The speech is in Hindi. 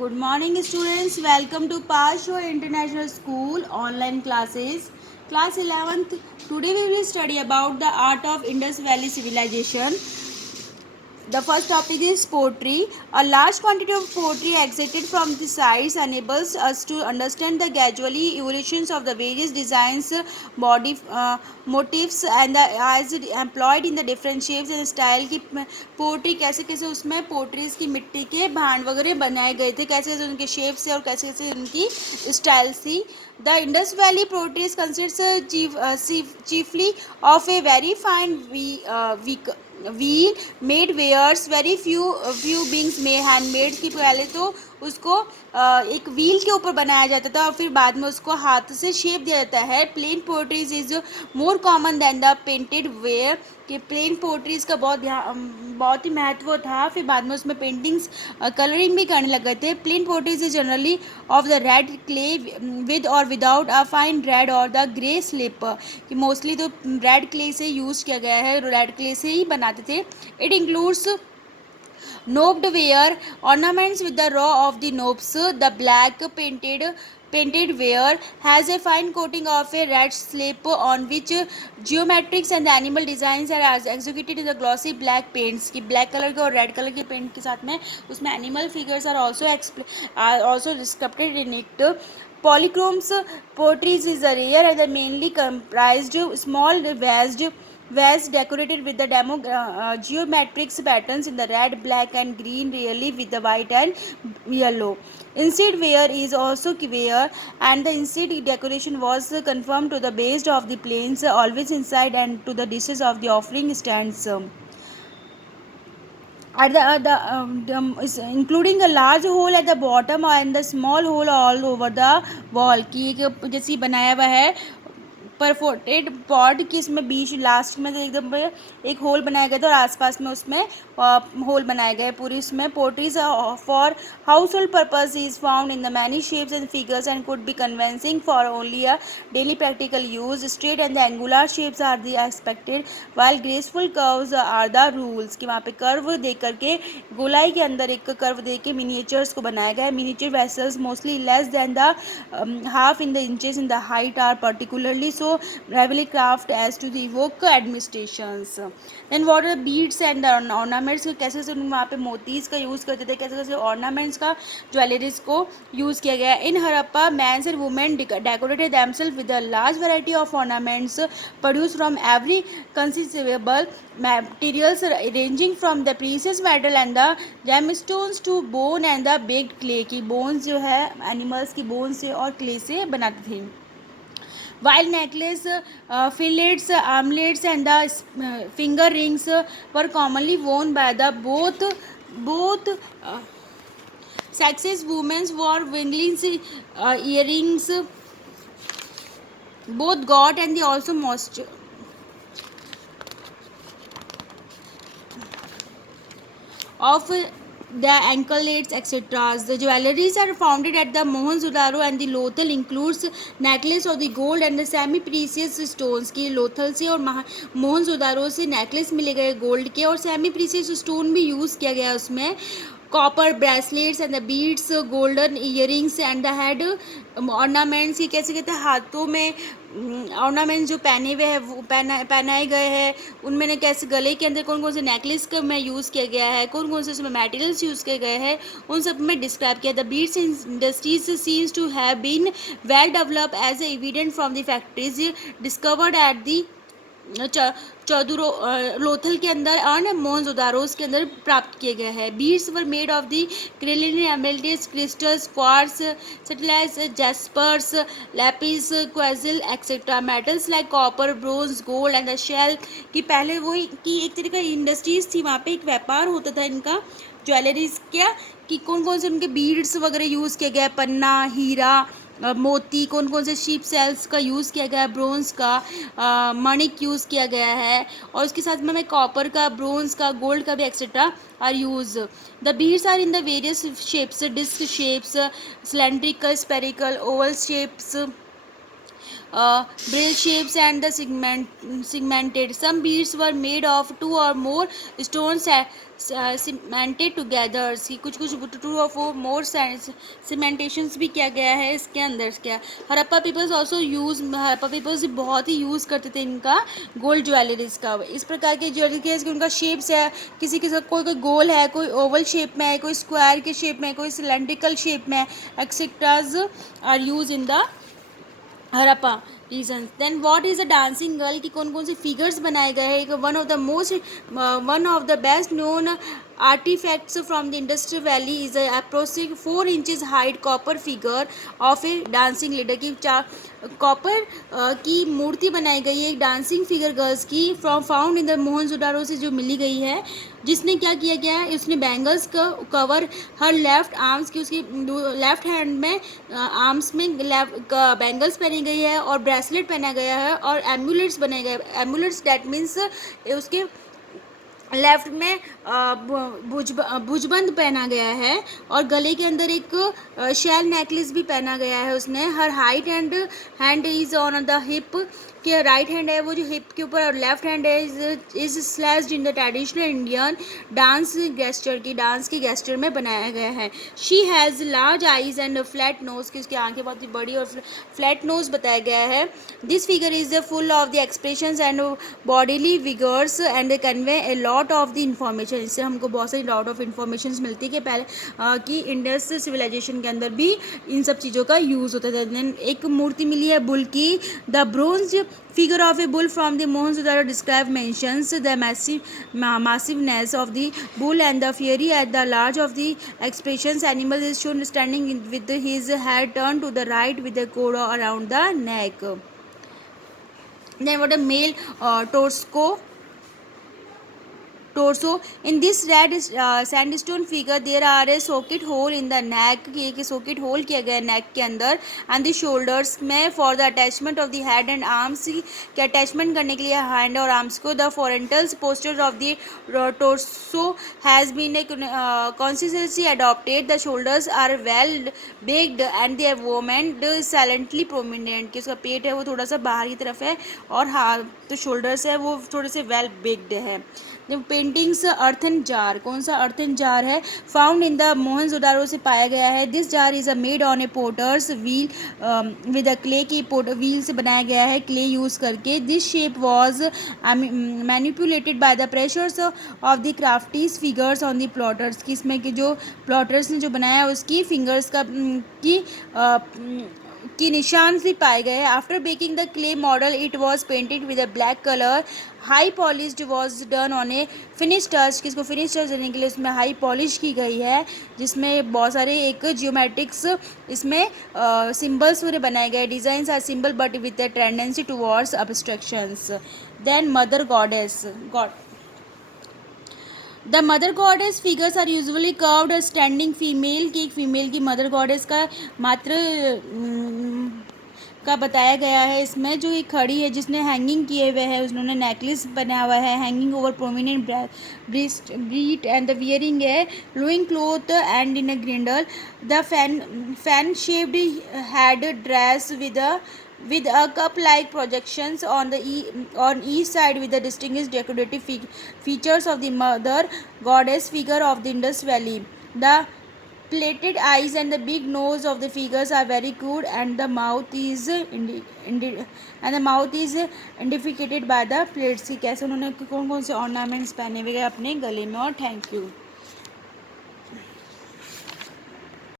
Good morning, students. Welcome to Pasho International School online classes. Class 11th. Today we will study about the art of Indus Valley civilization. The first topic is poetry. A large quantity of poetry extracted from the sites enables us to understand the gradually evolutions of the various designs, body motifs and the as employed in the different shapes and style की पोट्री कैसे कैसे उसमें पोट्रीज की मिट्टी के भांड वगैरह बनाए गए थे, कैसे कैसे उनके शेप्स है और कैसे कैसे उनकी स्टाइल थी. The Indus Valley poetry is considered chiefly of a very fine wheel made wares. Very few beings may handmade की पहले तो उसको एक व्हील के ऊपर बनाया जाता था और फिर बाद में उसको हाथ से शेप दिया जाता है. Plain potteries is more common than the painted ware कि प्लेन पोएट्रीज का बहुत ही महत्व था. फिर बाद में उसमें पेंटिंग्स कलरिंग भी करने लग गए थे. Plain potteries is generally of the red clay with और विदाउट अ फाइन रेड और द ग्रे स्लिप कि मोस्टली तो रेड क्ले से यूज़ किया गया है, रेड क्ले से ही बनाते थे. It includes Nobed ware, ornaments with the raw of the knobs. The black painted ware has a fine coating of a red slip on which geometrics and the animal designs are executed in the glossy black paints. कि black color के और red color के paint के साथ में उसमें animal figures are also sculpted in it. Polychromes poetry is rare and mainly comprised small vase decorated with the geometric patterns in the red, black and green, rarely with the white and yellow. Instead ware is also ware and the instead decoration was conformed to the base of the planes always inside and to the dishes of the offering stands. At including a large hole at the bottom and the small hole all over the wall की एक जैसी बनाया हुआ है परफोर्टेड पॉड की इसमें बीच लास्ट में एकदम एक होल बनाया गया था और आसपास में उसमें होल बनाए गए पूरी. उसमें potteries for household purpose is found in the many shapes and figures and could be convincing for only a daily practical use. Straight and the angular shapes are the expected while graceful curves are the rules कि वहाँ पे कर्व दे करके गोलाई के अंदर एक कर्व दे के मिनिएचर्स को बनाया गया है. Miniature vessels mostly less than the half in the inches in the height are particularly so heavily craft as to the evoke administrations. Then what are the beads and the ornaments कैसे कैसे वहाँ पे मोतीज का यूज़ करते थे, कैसे कैसे ऑर्नामेंट्स का ज्वेलरीज को यूज़ किया गया. In Harappa mens and women decorated themselves with a large variety of ornaments produced from every conceivable materials ranging from the precious metal and the gemstones to bone and the baked clay की bones जो है एनिमल्स की बोन से और क्ले से बनाते थे. While necklace, fillets, armlets and the finger rings were commonly worn by the both sexes. Women wore winglings, earrings, both got and they also most of the anklets, etc. The jewelries are founded at the Mohenjo-daro and the Lothal includes necklace of the gold and the semi-precious stones की लोथल से और मोहनजोदारो से नेकलेस मिले गए गोल्ड के और सेमी प्रीसियस स्टोन भी यूज़ किया गया उसमें. Copper bracelets and the beads, golden earrings and the head ornaments. ये कैसे कहते हैं हाथों में ऑर्नामेंट्स जो पहने हुए हैं वो पहनाए गए हैं उनमें कैसे गले के अंदर कौन कौन से नेकलेस का में यूज़ किया गया है, कौन कौन से उसमें मटेरियल्स यूज़ किए गए हैं उन सब में डिस्क्राइब किया. The beads industries seems to have been well develop as evident from the factories discovered at the Lothal के अंदर और मोहनजोदारोस के अंदर प्राप्त किए गए हैं. Beads were made of the carnelian amethyst crystals quartz steatite jaspers lapis lazuli etcetera. Metals like copper bronze gold and the shell कि पहले वही कि एक तरीके का इंडस्ट्रीज थी, वहाँ पे एक व्यापार होता था इनका ज्वेलरीज क्या कि कौन कौन से उनके बीड्स वगैरह यूज़ किए गए, पन्ना हीरा मोती, कौन कौन से शीप सेल्स का यूज़ किया गया है, ब्रोंज का मणिक यूज़ किया गया है और उसके साथ में कॉपर का, ब्रोंज का, गोल्ड का भी etcetera are use. The beads are in the various shapes, disc shapes, cylindrical, spherical, oval shapes brill shapes and the segmented. Some beads were made of two or more stones cemented together. कुछ कुछ टू और मोर सीमेंटेशंस भी किया गया है इसके अंदर क्या. Harappa peoples also use, Harappa peoples बहुत ही यूज़ करते थे इनका गोल्ड ज्वेलरीज का. इस प्रकार के ज्वेलरी के उनका शेप्स है, किसी के साथ कोई गोल है, कोई ओवल शेप में है, कोई स्क्वायर के शेप में, कोई सिलेंड्रिकल शेप में, etceteras are use in the Harappa region. Then what is a dancing girl की कौन कौन से फिगर्स बनाए गए हैं. One of the best known artifacts from the Indus Valley is a approximately 4 inches height copper figure of a dancing leader की कॉपर की मूर्ति बनाई गई है एक डांसिंग फिगर गर्ल्स की from found in the Mohenjodaro से जो मिली गई है, जिसने क्या किया गया है, उसने बैंगल्स का कवर हर लेफ्ट आर्म्स की, उसकी लेफ्ट हैंड में आर्म्स में बैंगल्स पहनी गई है और ब्रेसलेट पहना गया है और एम्यूलेट्स बनाए गए. एम्यूलेट्स डैट मीन्स उसके लेफ्ट में भुजबंद पहना गया है और गले के अंदर एक शेल नेकलेस भी पहना गया है उसने. Her height and hand is on the hip, कि राइट हैंड है वो जो हिप के ऊपर और लेफ्ट हैंड है is slashed in the traditional Indian dance की गेस्चर में बनाया गया है. She has large eyes and flat nose, की उसकी आंखें बहुत ही बड़ी और फ्लैट नोज बताया गया है. This figure is full of the expressions and bodily विगर्स and convey a lot of the information. इससे हमको बहुत सारी लॉट ऑफ इंफॉर्मेशन मिलती है कि पहले कि इंडस सिविलाइजेशन के अंदर भी इन सब चीज़ों का यूज़ होता था. देन एक मूर्ति मिली है बुल की. The bronze figure of a bull from the Mohenjo-daro describe mentions the massiveness of the bull and the fury at the large of the expressions. Animal is shown standing with his head turned to the right with a cord around the neck. Then what a male torso. In this red sandstone figure there are a socket hole in the neck, कि एक socket hole किया गया neck के अंदर, and the shoulders में for the attachment of the head and arms, के attachment करने के लिए hand और arms को. The frontal posture of the torso has been consistently adopted. The shoulders are well baked and the woman silently prominent, कि उसका पेट है वो थोड़ा सा बाहर की तरफ है और हाथ तो shoulders है वो थोड़े से well baked है. पेंटिंग्स अर्थन जार, कौन सा अर्थन जार है, फाउंड इन द मोहनजोदारो से पाया गया है. This jar is a made on a potter's wheel with a clay, की व्हील से बनाया गया है क्ले यूज़ करके. This shape was manipulated by the pressures of the crafties figures on the plotters, की इसमें कि जो प्लॉटर्स ने जो बनाया उसकी फिंगर्स का की निशान से पाए गए. After baking the clay model it was painted with a black colour. High polished was done on A finish touch, किसको फिनिश टच देने के लिए उसमें हाई पॉलिश की गई है, जिसमें बहुत सारे एक जियोमेट्रिक्स इसमें सिम्बल्स पूरे बनाए गए. Designs are simple but with a tendency towards abstractions. Then mother goddess. The mother goddess figures are usually curved. Standing female की, एक फीमेल की मदर गॉडेस का मात्र का बताया गया है इसमें, जो एक खड़ी है जिसने हैंगिंग किए हुए है, उन्होंने नेकलेस बना हुआ है हैंगिंग ओवर प्रोमिनेंट ब्रेस्ट ब्रीट एंड द वियरिंग है loin cloth and in a girdle. The fan shaped head dress with a cup-like projections on each side with the distinguished decorative features of the mother goddess figure of the Indus Valley. The plated eyes and the big nose of the figures are very crude and the mouth is indicated by the plates. कैसे उन्होंने कौन कौन से ornaments पहने हुए अपने गले में. और थैंक यू.